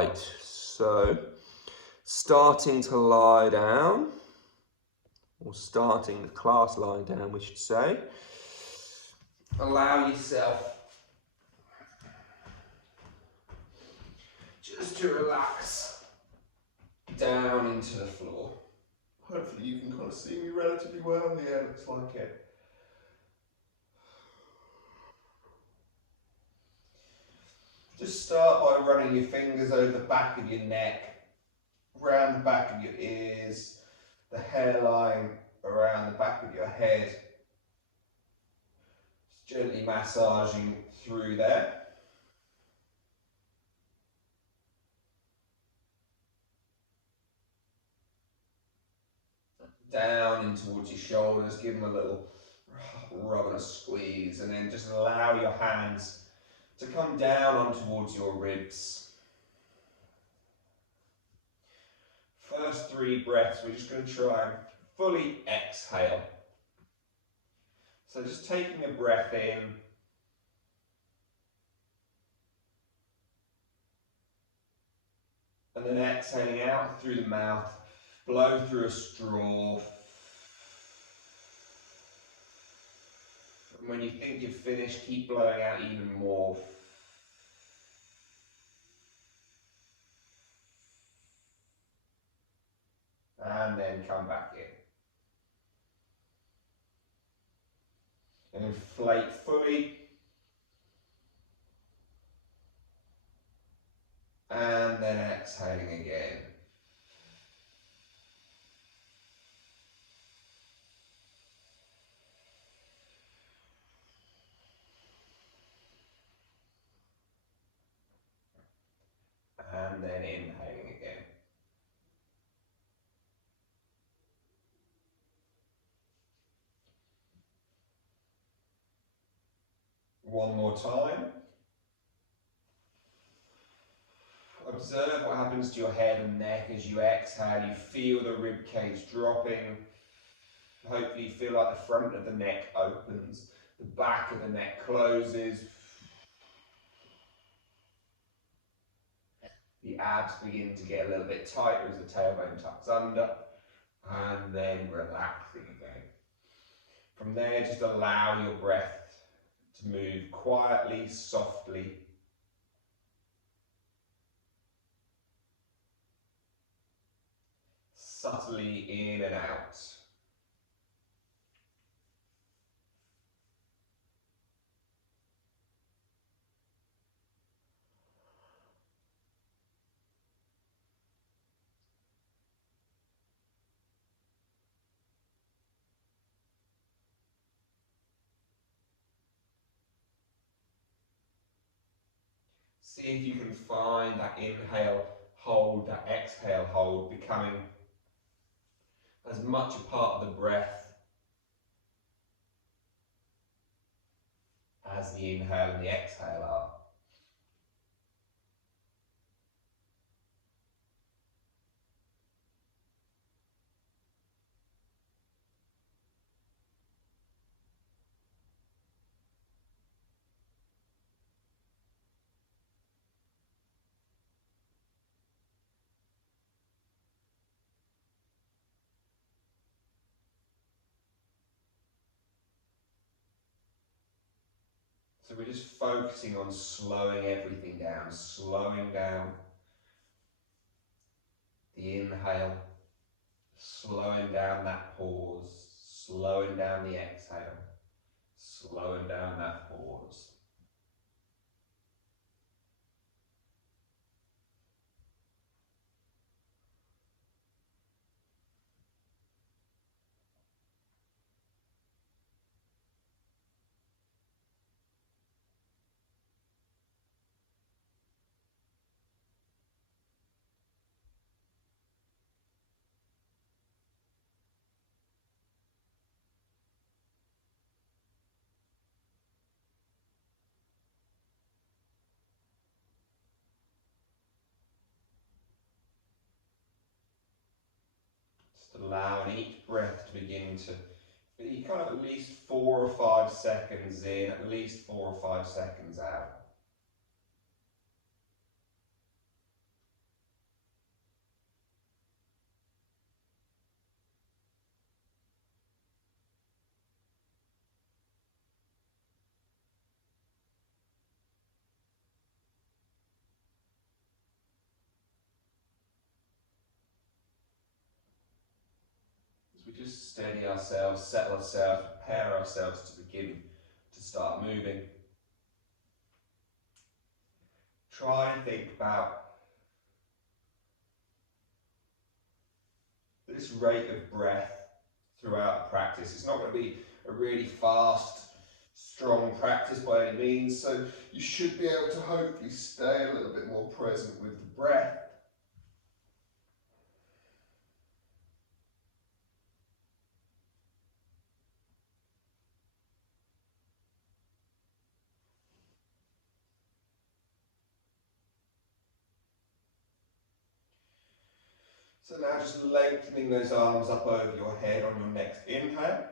Right, so starting to lie down, or starting the class lying down, we should say. Allow yourself just to relax down into the floor. Hopefully you can kind of see me relatively well. Yeah, looks like it. Just start by running your fingers over the back of your neck, around the back of your ears, the hairline around the back of your head. Just gently massaging through there. Down in towards your shoulders, give them a little rub and a squeeze, and then just allow your hands to come down on towards your ribs. First 3 breaths, we're just going to try and fully exhale. So just taking a breath in, and then exhaling out through the mouth, blow through a straw. And when you think you've finished, keep blowing out even more. And then come back in. And inflate fully. And then exhaling again. And then inhaling again. One more time. Observe what happens to your head and neck as you exhale. You feel the rib cage dropping. Hopefully you feel like the front of the neck opens, the back of the neck closes. The abs begin to get a little bit tighter as the tailbone tucks under, and then relaxing again. From there, just allow your breath to move quietly, softly. Subtly in and out. See if you can find that inhale, hold, that exhale, hold, becoming as much a part of the breath as the inhale and the exhale are. So we're just focusing on slowing everything down, slowing down the inhale, slowing down that pause, slowing down the exhale, slowing down that pause. Just allowing each breath to begin to be kind of at least 4 or 5 seconds in, at least 4 or 5 seconds out. As we just steady ourselves, settle ourselves, prepare ourselves to begin to start moving. Try and think about this rate of breath throughout the practice. It's not going to be a really fast, strong practice by any means, so you should be able to hopefully stay a little bit more present with the breath. So now just lengthening those arms up over your head on your next inhale.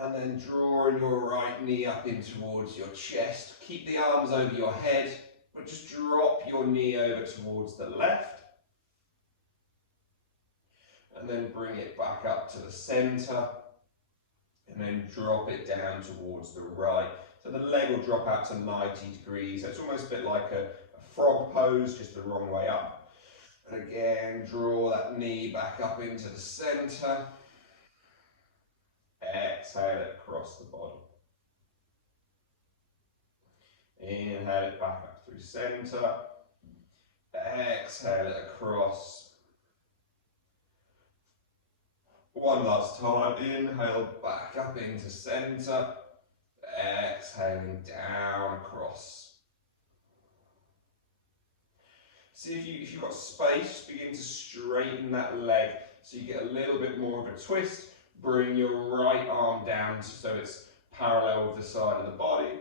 And then drawing your right knee up in towards your chest. Keep the arms over your head, but just drop your knee over towards the left. And then bring it back up to the center. And then drop it down towards the right. So the leg will drop out to 90 degrees. So it's almost a bit like a frog pose, just the wrong way up. And again, draw that knee back up into the center. Exhale it across the body. Inhale it back up through center. Exhale it across. One last time. Inhale back up into center. Exhaling down across. See if you've got space, begin to straighten that leg so you get a little bit more of a twist. Bring your right arm down so it's parallel with the side of the body.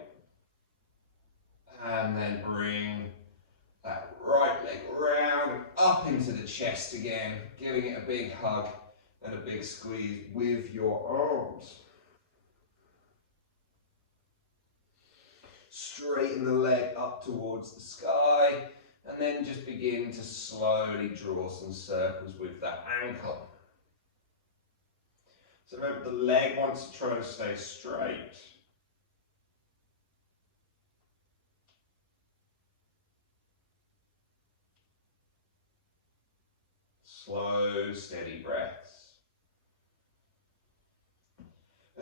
And then bring that right leg round and up into the chest again, giving it a big hug and a big squeeze with your arms. Straighten the leg up towards the sky and then just begin to slowly draw some circles with that ankle. So remember, the leg wants to try to stay straight. Slow, steady breaths.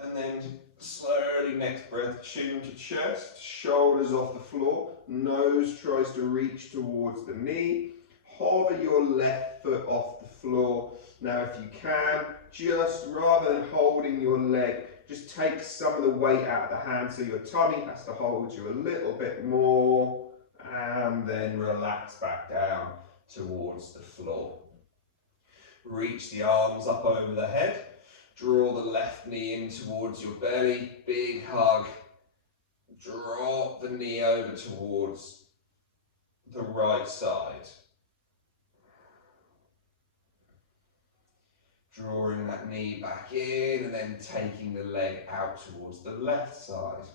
And then slowly, next breath, chin to chest, shoulders off the floor, nose tries to reach towards the knee, hover your left foot off the floor. Now if you can, just rather than holding your leg, just take some of the weight out of the hand so your tummy has to hold you a little bit more, and then relax back down towards the floor. Reach the arms up over the head. Draw the left knee in towards your belly, big hug. Drop the knee over towards the right side. Drawing that knee back in and then taking the leg out towards the left side.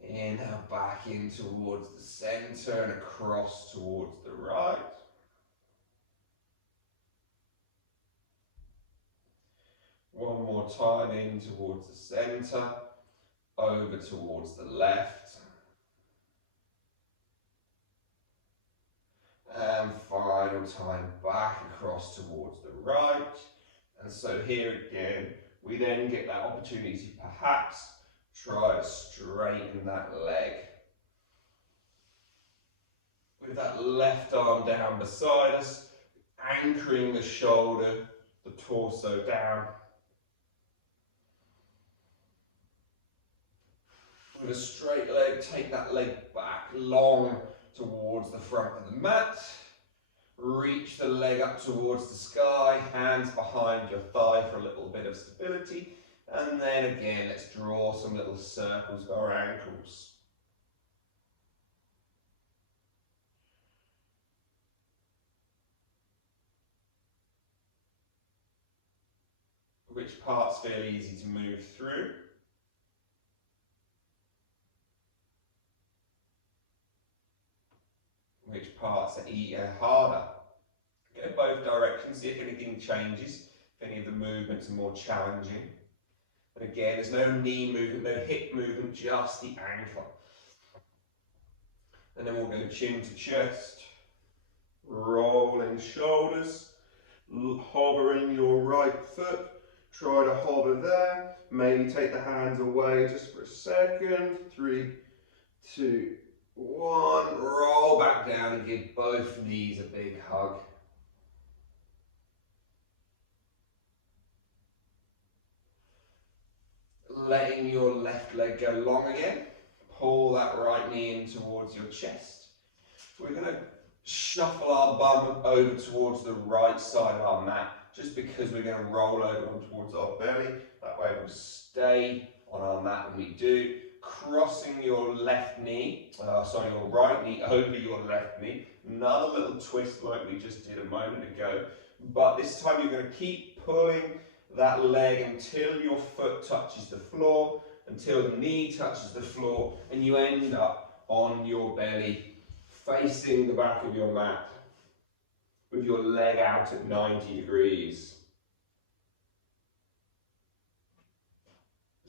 Inhale back in towards the center and across towards the right. One more time, in towards the center, over towards the left. And final time back across towards the right. And so here again, we then get that opportunity to perhaps try to straighten that leg. With that left arm down beside us, anchoring the shoulder, the torso down. With a straight leg, take that leg back long towards the front of the mat. Reach the leg up towards the sky, hands behind your thigh for a little bit of stability. And then again, let's draw some little circles with our ankles. Which parts feel easy to move through? Which parts are harder? Go both directions, see if anything changes, if any of the movements are more challenging. And again, there's no knee movement, no hip movement, just the ankle. And then we'll go chin to chest, rolling shoulders, hovering your right foot. Try to hover there. Maybe take the hands away just for a second. 3, 2, 1. Roll back down and give both knees a big hug. Letting your left leg go long again. Pull that right knee in towards your chest. We're going to shuffle our bum over towards the right side of our mat, just because we're going to roll over towards our belly. That way we'll stay on our mat when we do. Crossing your left knee, your right knee over your left knee. Another little twist like we just did a moment ago. But this time you're going to keep pulling that leg until your foot touches the floor, until the knee touches the floor, and you end up on your belly, facing the back of your mat, with your leg out at 90 degrees.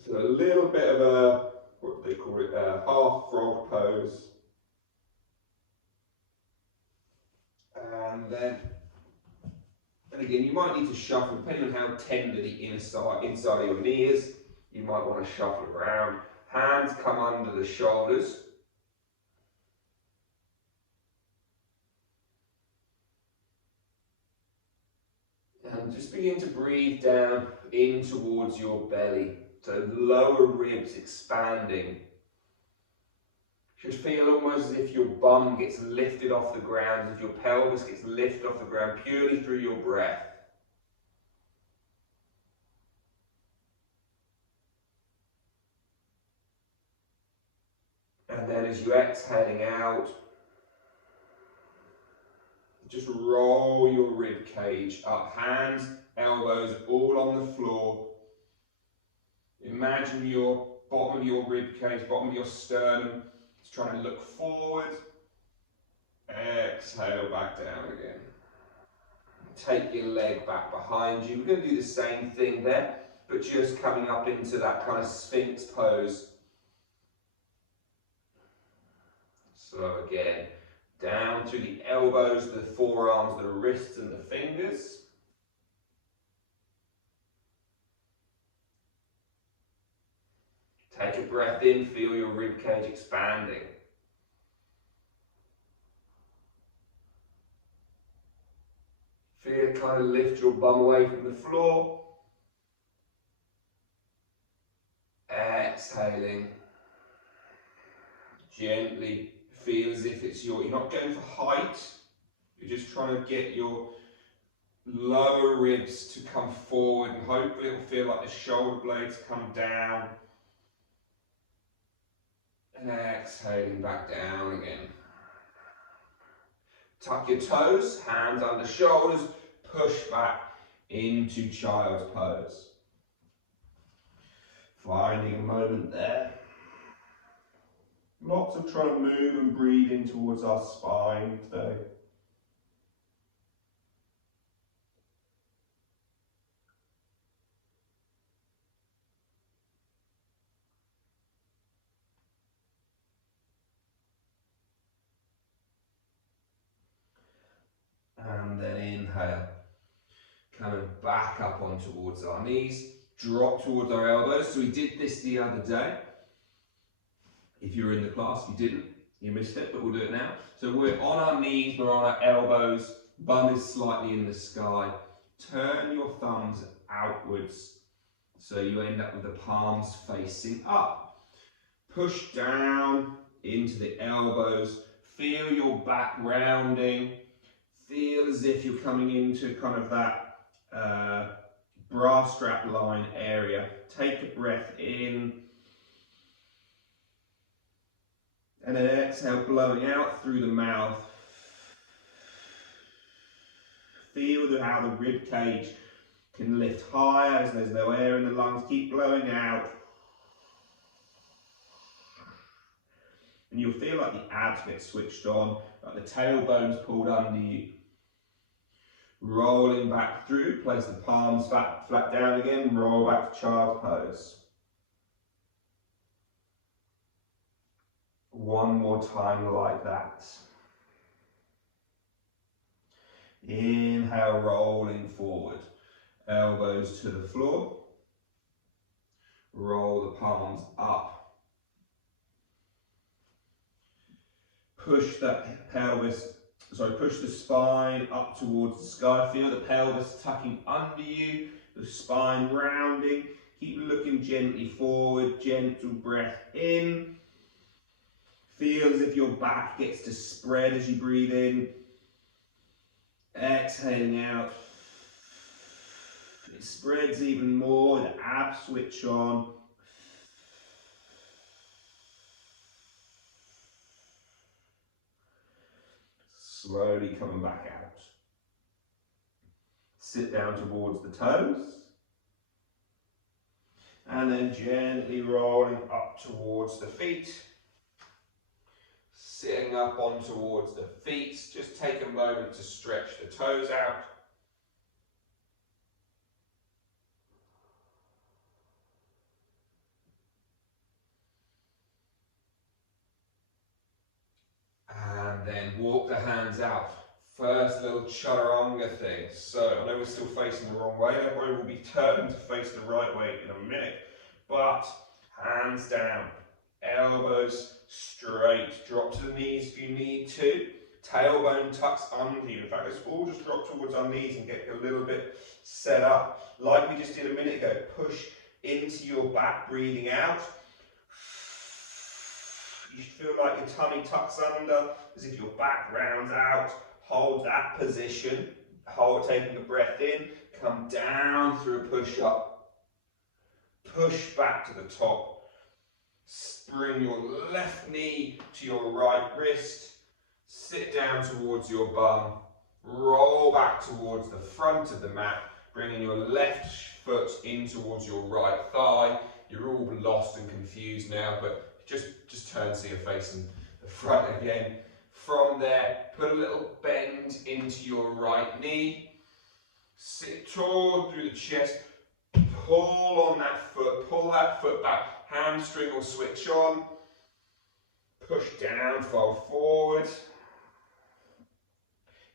So a little bit of a, what do they call it, a half frog pose. And again, you might need to shuffle, depending on how tender the inside of your knee is, you might want to shuffle around. Hands come under the shoulders. And just begin to breathe down in towards your belly. So lower ribs expanding. Should feel almost as if your bum gets lifted off the ground, as if your pelvis gets lifted off the ground purely through your breath. And then as you're exhaling out, just roll your rib cage up, hands, elbows all on the floor. Imagine your bottom of your rib cage, bottom of your sternum, is trying to look forward. Exhale back down again. Take your leg back behind you. We're going to do the same thing there, but just coming up into that kind of Sphinx pose. So again, down through the elbows, the forearms, the wrists and the fingers. Take a breath in, feel your rib cage expanding. Feel it kind of lift your bum away from the floor. Exhaling. Gently feel as if it's you're not going for height, you're just trying to get your lower ribs to come forward, and hopefully it'll feel like the shoulder blades come down. And exhaling back down again. Tuck your toes, hands under shoulders, push back into child's pose. Finding a moment there. Lots of trying to move and breathe in towards our spine today. And then inhale. Coming back up on towards our knees. Drop towards our elbows. So we did this the other day. If you were in the class, if you didn't, you missed it, but we'll do it now. So we're on our knees, we're on our elbows, bum is slightly in the sky. Turn your thumbs outwards so you end up with the palms facing up. Push down into the elbows, feel your back rounding, feel as if you're coming into kind of that bra strap line area. Take a breath in. And then exhale, blowing out through the mouth. Feel how the rib cage can lift higher as there's no air in the lungs. Keep blowing out. And you'll feel like the abs get switched on, like the tailbone's pulled under you. Rolling back through, place the palms flat down again, roll back to child's pose. One more time like that. Inhale, rolling forward. Elbows to the floor. Roll the palms up. Push the spine up towards the sky. Feel the pelvis tucking under you, the spine rounding. Keep looking gently forward, gentle breath in. Feel as if your back gets to spread as you breathe in. Exhaling out. It spreads even more, the abs switch on. Slowly coming back out. Sit down towards the toes. And then gently rolling up towards the feet. Sitting up on towards the feet. Just take a moment to stretch the toes out. And then walk the hands out. First little chaturanga thing. So I know we're still facing the wrong way. Everybody will be turned to face the right way in a minute. But hands down, elbows straight. Drop to the knees if you need to. Tailbone tucks under you. In fact, let's all just drop towards our knees and get a little bit set up. Like we just did a minute ago. Push into your back, breathing out. You feel like your tummy tucks under, as if your back rounds out. Hold that position. Hold, taking a breath in. Come down through a push-up. Push back to the top. Bring your left knee to your right wrist. Sit down towards your bum. Roll back towards the front of the mat. Bringing your left foot in towards your right thigh. You're all lost and confused now, but just turn so you're facing the front again. From there, put a little bend into your right knee. Sit tall through the chest. Pull on that foot. Pull that foot back. Hamstring will switch on. Push down, fold forward.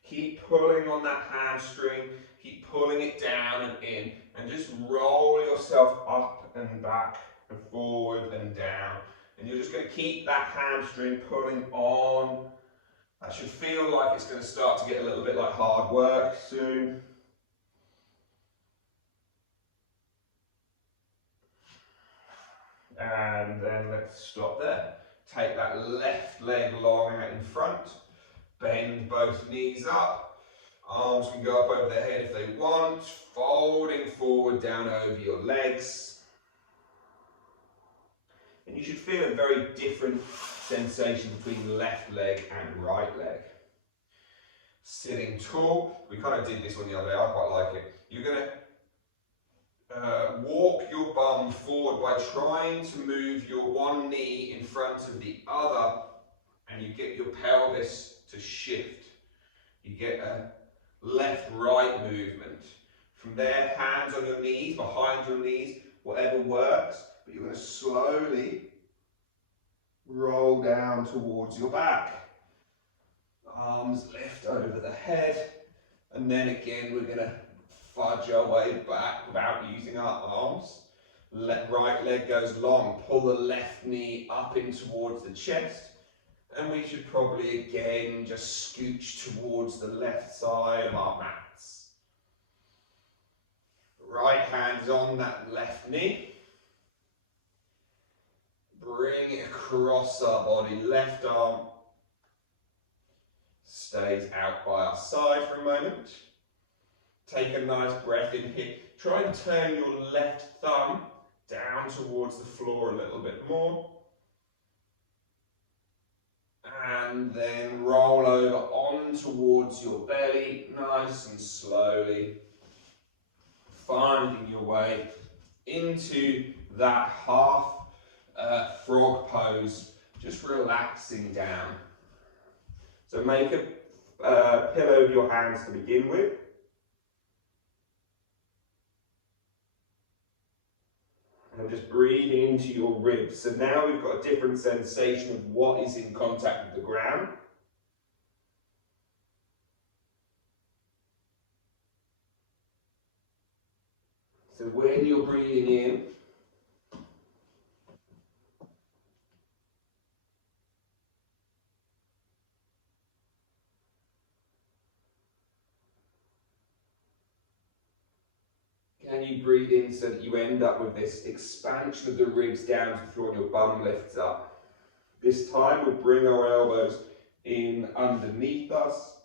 Keep pulling on that hamstring. Keep pulling it down and in. And just roll yourself up and back and forward and down. And you're just going to keep that hamstring pulling on. That should feel like it's going to start to get a little bit like hard work soon. And then let's stop there. Take that left leg long out in front. Bend both knees up. Arms can go up over the head if they want. Folding forward down over your legs. And you should feel a very different sensation between left leg and right leg. Sitting tall. We kind of did this one the other day. I quite like it. You're going to walk your bum forward by trying to move your one knee in front of the other, and you get your pelvis to shift. You get a left-right movement. From there, hands on your knees, behind your knees, whatever works, but you're going to slowly roll down towards your back. Arms lift over the head, and then again we're going to fudge our way back without using our arms. Right leg goes long, pull the left knee up in towards the chest, and we should probably again just scooch towards the left side of our mats. Right hand's on that left knee. Bring it across our body, left arm stays out by our side for a moment. Take a nice breath in here. Try and turn your left thumb down towards the floor a little bit more. And then roll over on towards your belly, nice and slowly. Finding your way into that half frog pose, just relaxing down. So make a pillow of your hands to begin with. just breathing into your ribs. So now we've got a different sensation of what is in contact with the ground. So when you're breathing in, can you breathe in so that you end up with this expansion of the ribs down to the floor and your bum lifts up? This time we'll bring our elbows in underneath us.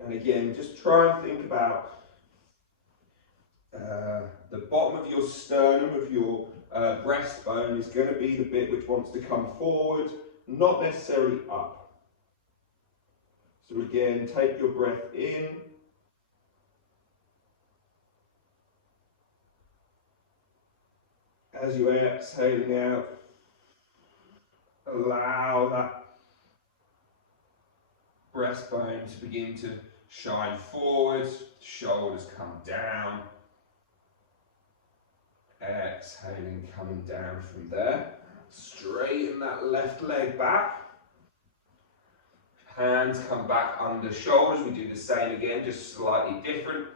And again, just try and think about the bottom of your sternum, of your breastbone, is going to be the bit which wants to come forward, not necessarily up. So again, take your breath in. As you're exhaling out, allow that breastbone to begin to shine forward, shoulders come down. Exhaling, coming down from there. Straighten that left leg back. Hands come back under shoulders. We do the same again, just slightly different.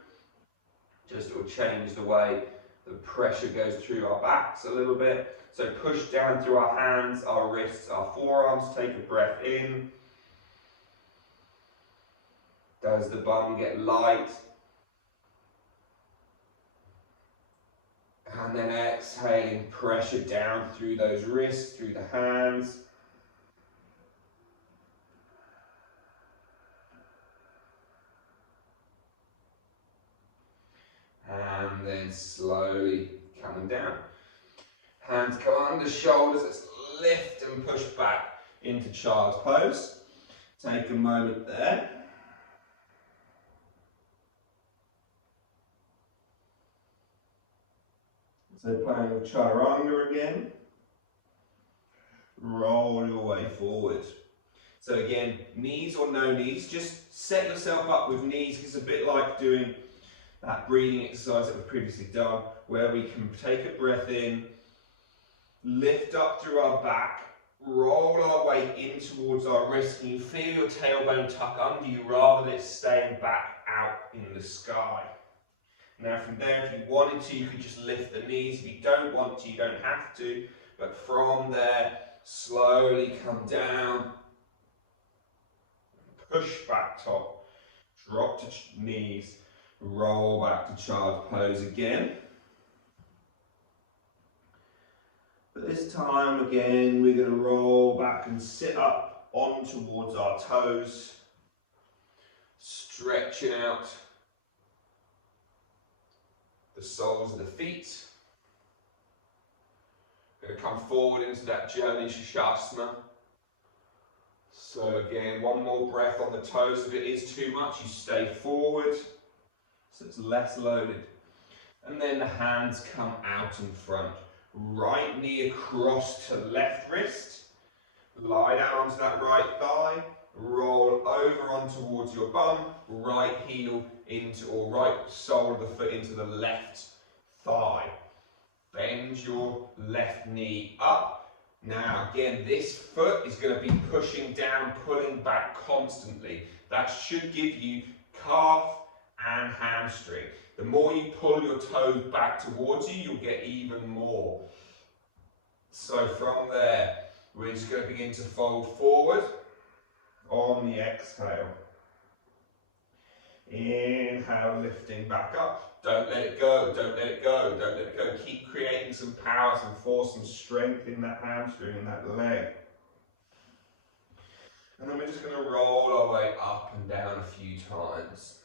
Just to change the way the pressure goes through our backs a little bit. So push down through our hands, our wrists, our forearms. Take a breath in. Does the bum get light? And then exhaling, pressure down through those wrists, through the hands. And then slowly coming down. Hands come under shoulders, let's lift and push back into child's pose. Take a moment there. So playing with chaturanga again. Roll your way forward. So again, knees or no knees, just set yourself up with knees. It's a bit like doing that breathing exercise that we've previously done, where we can take a breath in, lift up through our back, roll our weight in towards our wrist. Can you feel your tailbone tuck under you rather than it staying back out in the sky? Now from there, if you wanted to, you could just lift the knees. If you don't want to, you don't have to. But from there, slowly come down, push back top, drop to knees, roll back to child's pose again. But this time again, we're going to roll back and sit up on towards our toes, stretching out the soles of the feet. Going to come forward into that Jani Shashasana. So again, one more breath on the toes. If it is too much, you stay forward, so it's less loaded. And then the hands come out in front. Right knee across to left wrist. Lie down onto that right thigh. Roll over on towards your bum. Right heel into, or right sole of the foot into the left thigh. Bend your left knee up. Now again, this foot is going to be pushing down, pulling back constantly. That should give you calf and hamstring. The more you pull your toes back towards you, you'll get even more. So from there, we're just going to begin to fold forward on the exhale. Inhale, lifting back up. Don't let it go, don't let it go, don't let it go. Keep creating some power, some force, some strength in that hamstring and that leg. And then we're just going to roll our way up and down a few times.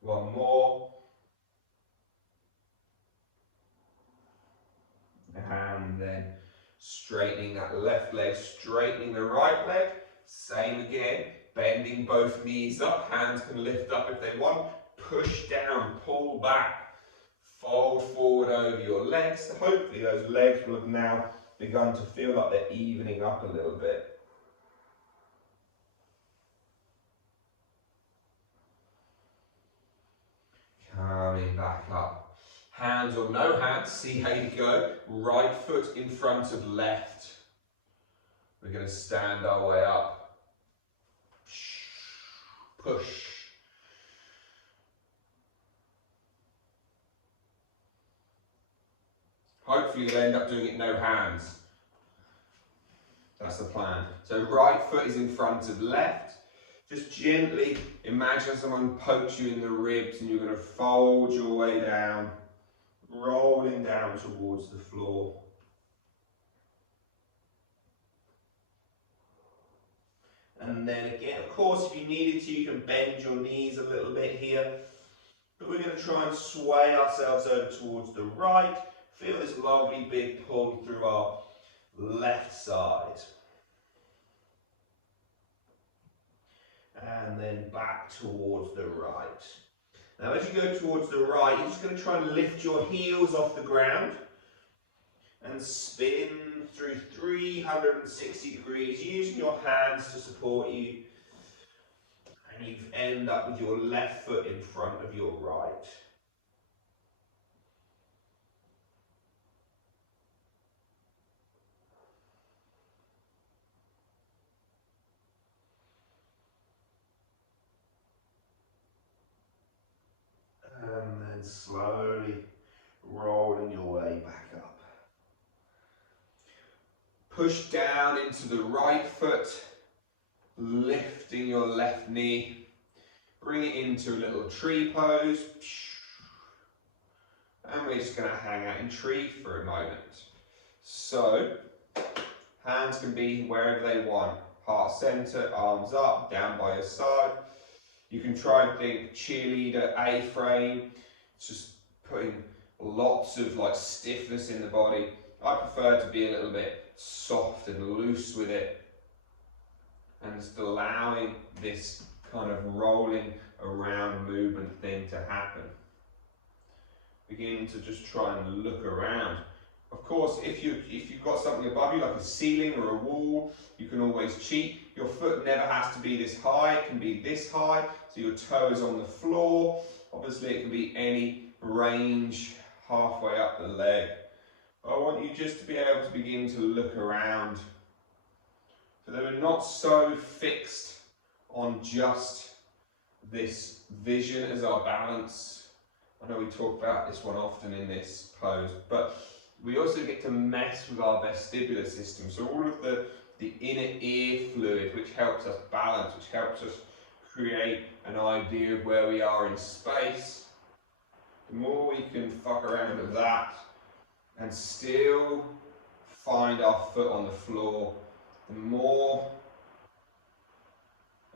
One more. And then straightening that left leg, straightening the right leg. Same again, bending both knees up. Hands can lift up if they want. Push down, pull back. Fold forward over your legs. Hopefully those legs will have now begun to feel like they're evening up a little bit. Coming back up. Hands or no hands, see how you go. Right foot in front of left. We're going to stand our way up. Push. Hopefully you'll end up doing it no hands. That's the plan. So right foot is in front of left. Just gently imagine someone pokes you in the ribs and you're going to fold your way down, rolling down towards the floor. And then again, of course, if you needed to, you can bend your knees a little bit here. But we're going to try and sway ourselves over towards the right. Feel this lovely big pull through our left side. And then back towards the right. Now as you go towards the right, you're just going to try and lift your heels off the ground and spin through 360 degrees, using your hands to support you. And you end up with your left foot in front of your right. And then slowly rolling your way back up. Push down into the right foot, lifting your left knee. Bring it into a little tree pose. And we're just going to hang out in tree for a moment. So, hands can be wherever they want. Heart center, arms up, down by your side. You can try and think cheerleader, A-frame. It's just putting lots of like stiffness in the body. I prefer to be a little bit soft and loose with it. And just allowing this kind of rolling around movement thing to happen. Begin to just try and look around. Of course, if you've got something above you, like a ceiling or a wall, you can always cheat. Your foot never has to be this high, it can be this high, so your toe is on the floor. Obviously, it can be any range halfway up the leg. I want you just to be able to begin to look around. So that we're not so fixed on just this vision as our balance. I know we talk about this one often in this pose, but we also get to mess with our vestibular system. So all of the inner ear fluid, which helps us balance, which helps us create an idea of where we are in space. The more we can fuck around with that and still find our foot on the floor, the more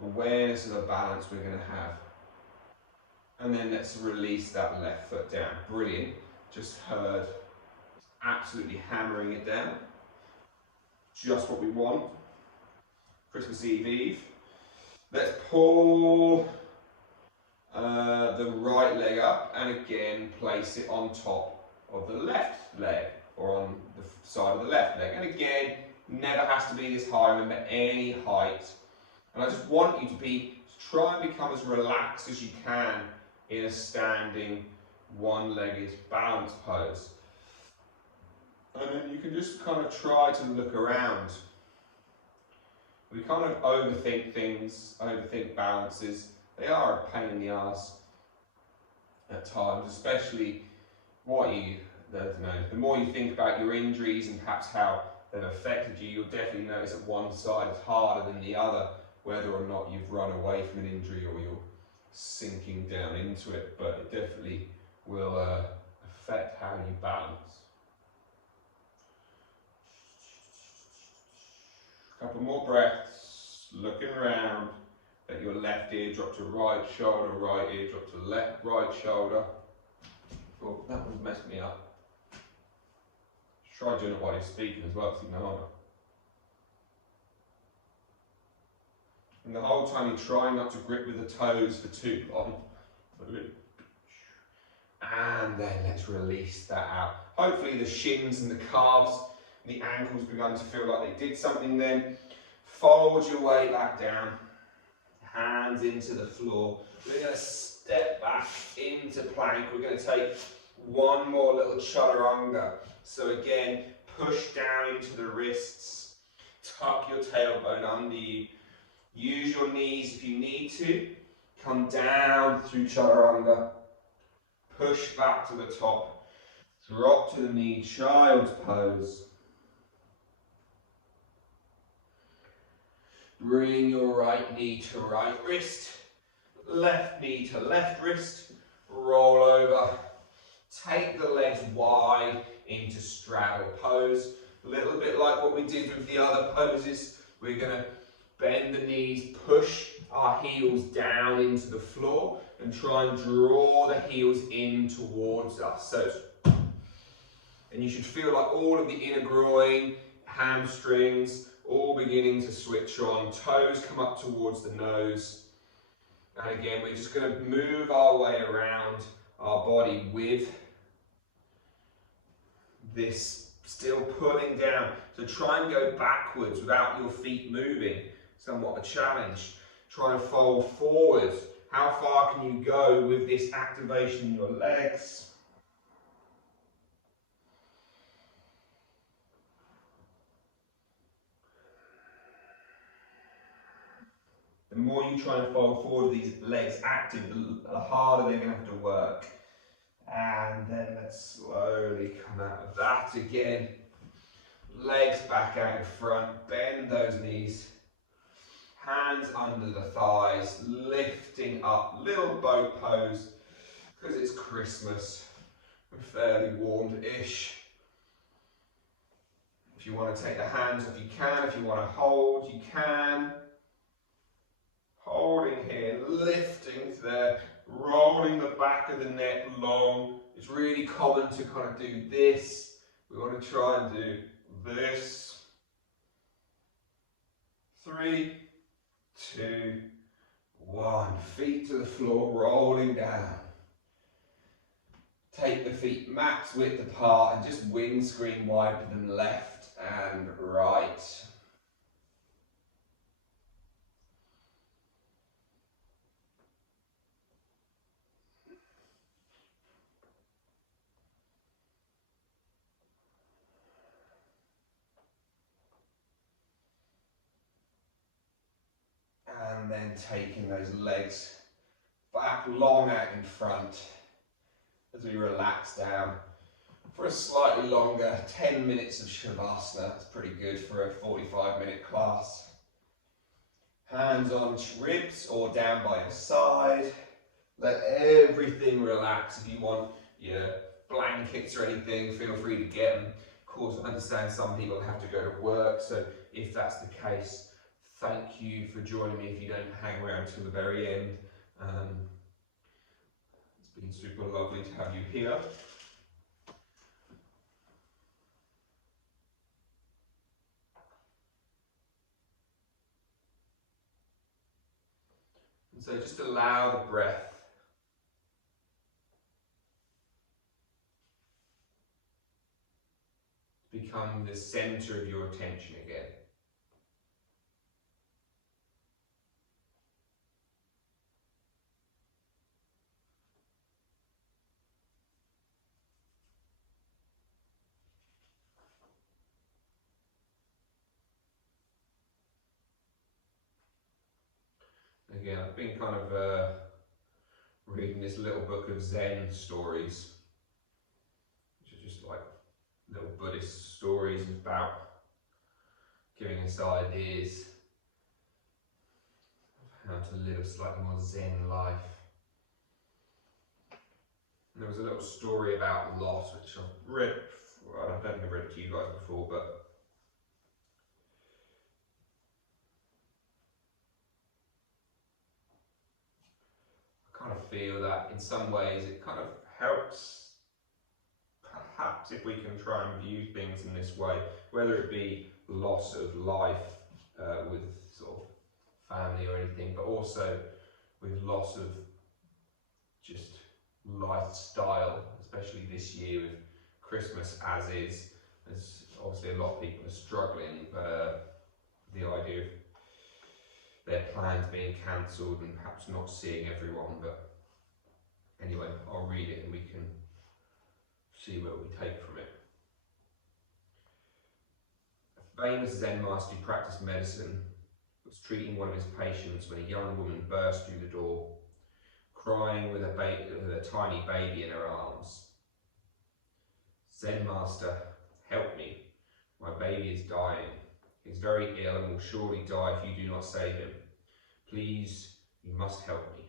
awareness of the balance we're going to have. And then let's release that left foot down. Brilliant. Just heard absolutely hammering it down. Just what we want. Christmas Eve. Let's pull the right leg up and again place it on top of the left leg or on the side of the left leg. And again, never has to be this high. Remember, any height. And I just want you to try and become as relaxed as you can in a standing one-legged balance pose. And then you can just kind of try to look around. We kind of overthink things, overthink balances. They are a pain in the ass at times, especially the more you think about your injuries and perhaps how they've affected you, you'll definitely notice that one side is harder than the other, whether or not you've run away from an injury or you're sinking down into it, but it definitely will affect how you balance. A couple more breaths, looking around. Let your left ear drop to right shoulder, right ear drop to left, right shoulder. Oh, that one's messed me up. Try doing it while you're speaking as well, it's even harder. And the whole time you're trying not to grip with the toes for too long. And And then let's release that out. Hopefully the shins and the calves, the ankles begun to feel like they did something then. Fold your way back down. Hands into the floor. We're going to step back into plank. We're going to take one more little chaturanga. So again, push down into the wrists. Tuck your tailbone under you. Use your knees if you need to. Come down through chaturanga. Push back to the top. Drop to the knee, child's pose. Bring your right knee to right wrist. Left knee to left wrist. Roll over. Take the legs wide into straddle pose. A little bit like what we did with the other poses. We're going to bend the knees, push our heels down into the floor and try and draw the heels in towards us. So, and you should feel like all of the inner groin, hamstrings, all beginning to switch on. Toes come up towards the nose. And again, we're just going to move our way around our body with this still pulling down. So try and go backwards without your feet moving. Somewhat a challenge. Try and fold forward. How far can you go with this activation in your legs? The more you try and fold forward with these legs active, the harder they're going to have to work. And then let's slowly come out of that again. Legs back out in front, bend those knees. Hands under the thighs, lifting up, little boat pose, because it's Christmas. We're fairly warmed-ish. If you want to take the hands off, you can. If you want to hold, you can. Holding here, lifting there, rolling the back of the neck long. It's really common to kind of do this. We want to try and do this. 3, 2, 1. Feet to the floor, rolling down. Take the feet max width apart and just windscreen widen them left and right. And then taking those legs back long out in front as we relax down for a slightly longer 10 minutes of Shavasana. That's pretty good for a 45-minute class. Hands on ribs or down by your side. Let everything relax. If you want your blankets or anything, feel free to get them. Of course, I understand some people have to go to work, so if that's the case, thank you for joining me if you don't hang around till the very end. It's been super lovely to have you here. And so just allow the breath to become the center of your attention again. Again, I've been kind of reading this little book of Zen stories, which are just like little Buddhist stories about giving us ideas of how to live a slightly more Zen life. And there was a little story about loss, which I've read, well, I don't think I've read it to you guys before, but I kind of feel that in some ways it kind of helps, perhaps if we can try and view things in this way, whether it be loss of life with sort of family or anything, but also with loss of just lifestyle, as especially this year with Christmas as is. There's obviously a lot of people are struggling, but the idea of their plans being cancelled and perhaps not seeing everyone. But anyway, I'll read it and we can see what we take from it. A famous Zen master who practiced medicine was treating one of his patients when a young woman burst through the door, crying with a tiny baby in her arms. Zen master, help me. My baby is dying. He's very ill and will surely die if you do not save him. Please, you must help me.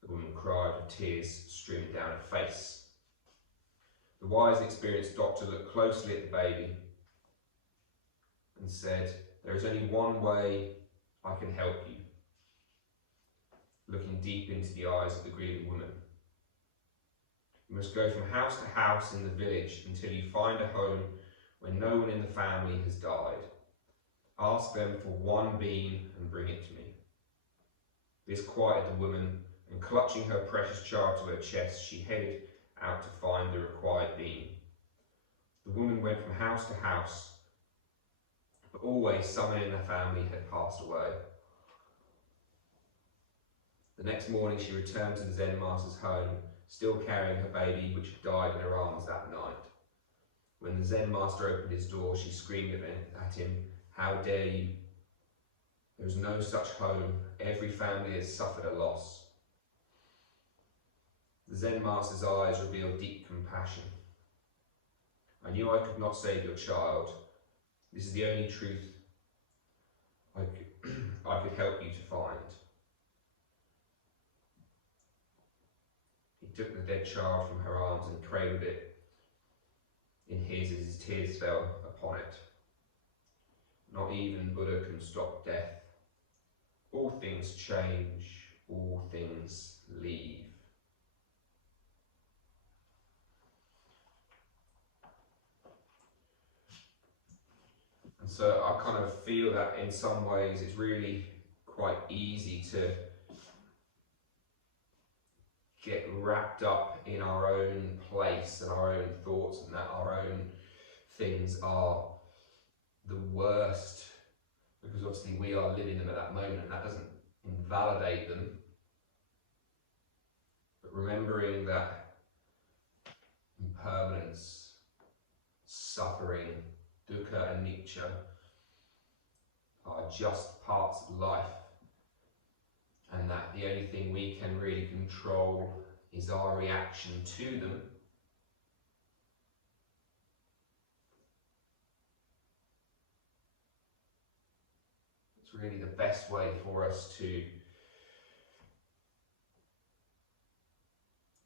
The woman cried with tears streaming down her face. The wise and experienced doctor looked closely at the baby and said, there is only one way I can help you. Looking deep into the eyes of the grieving woman. You must go from house to house in the village until you find a home where no one in the family has died. Ask them for one bean and bring it to me. This quieted the woman, and clutching her precious child to her chest, she headed out to find the required bean. The woman went from house to house, but always someone in her family had passed away. The next morning she returned to the Zen master's home, still carrying her baby which had died in her arms that night. When the Zen master opened his door, she screamed at him, how dare you? There is no such home. Every family has suffered a loss. The Zen master's eyes revealed deep compassion. I knew I could not save your child. This is the only truth I could help you to find. He took the dead child from her arms and cradled it in his as his tears fell upon it. Not even Buddha can stop death. All things change, all things leave. And so I kind of feel that in some ways it's really quite easy to get wrapped up in our own place and our own thoughts, and that our own things are the worst, because obviously we are living them at that moment, and that doesn't invalidate them. But remembering that impermanence, suffering, dukkha and anicca are just parts of life, and that the only thing we can really control is our reaction to them. It's really the best way for us to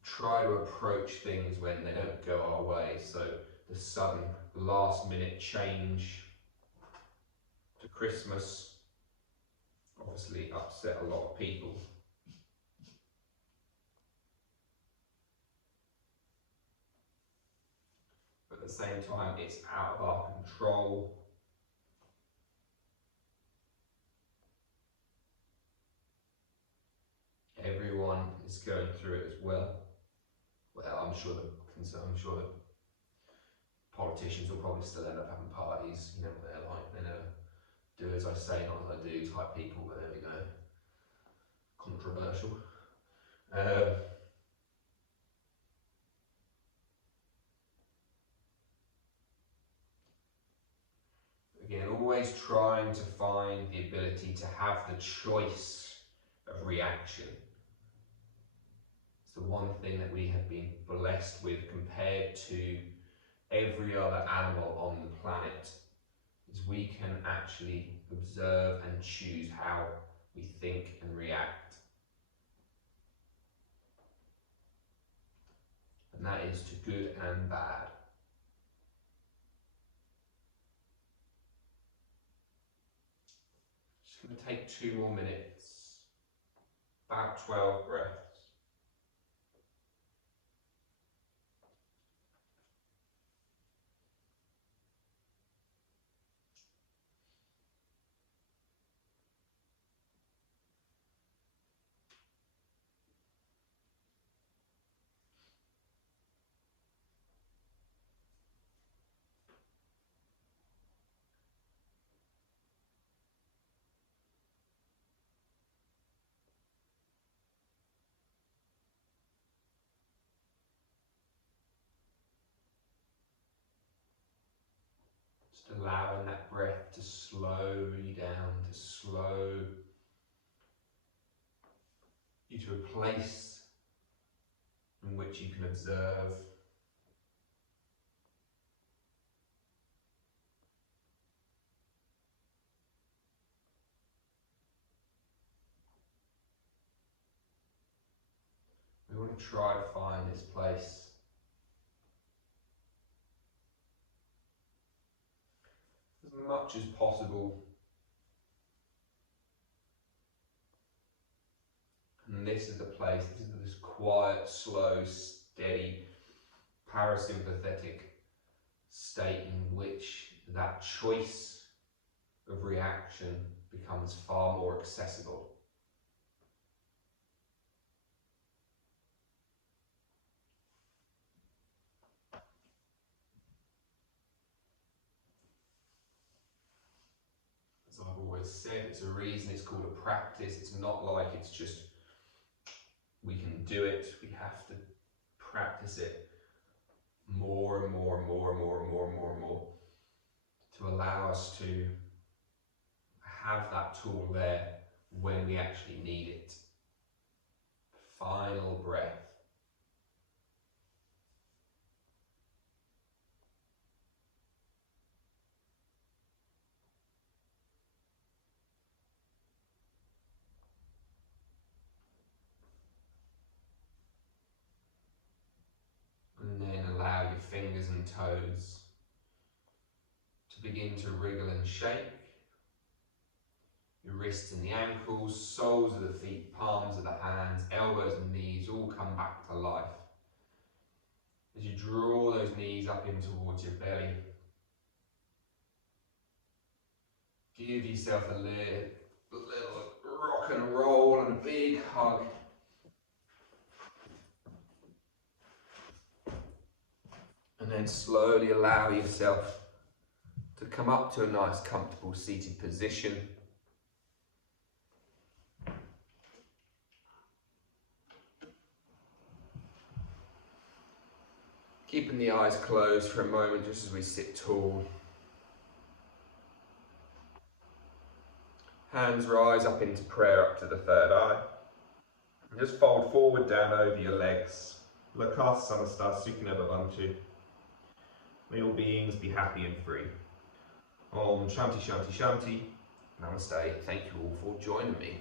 try to approach things when they don't go our way. So the sudden last minute change to Christmas obviously upset a lot of people. But at the same time, it's out of our control. Everyone is going through it as well. Well, I'm sure the politicians will probably still end up having parties. You know what they're like. They're do as I say, not as I do type people, but there we go. Controversial. Again, always trying to find the ability to have the choice of reaction. It's the one thing that we have been blessed with compared to every other animal on the planet, is we can actually observe and choose how we think and react. And that is to good and bad. Just going to take 2 more minutes, about 12 breaths. allowing that breath to slow you down, to slow you to a place in which you can observe. We want to try to find this place as much as possible. And this is the place, this is this quiet, slow, steady, parasympathetic state in which that choice of reaction becomes far more accessible. As I've always said, it's a reason it's called a practice. It's not like it's just we can do it. We have to practice it more and more and more and more and more and more and more to allow us to have that tool there when we actually need it. Final breath. And then allow your fingers and toes to begin to wriggle and shake. Your wrists and the ankles, soles of the feet, palms of the hands, elbows and knees all come back to life. As you draw those knees up in towards your belly, give yourself a little rock and roll and a big hug. And then slowly allow yourself to come up to a nice comfortable seated position. Keeping the eyes closed for a moment just as we sit tall. Hands rise up into prayer up to the third eye. And just fold forward down over your legs. Lakasa Samasta Sukhina Bhavantu. May all beings be happy and free. Om Shanti Shanti Shanti. Namaste. Thank you all for joining me.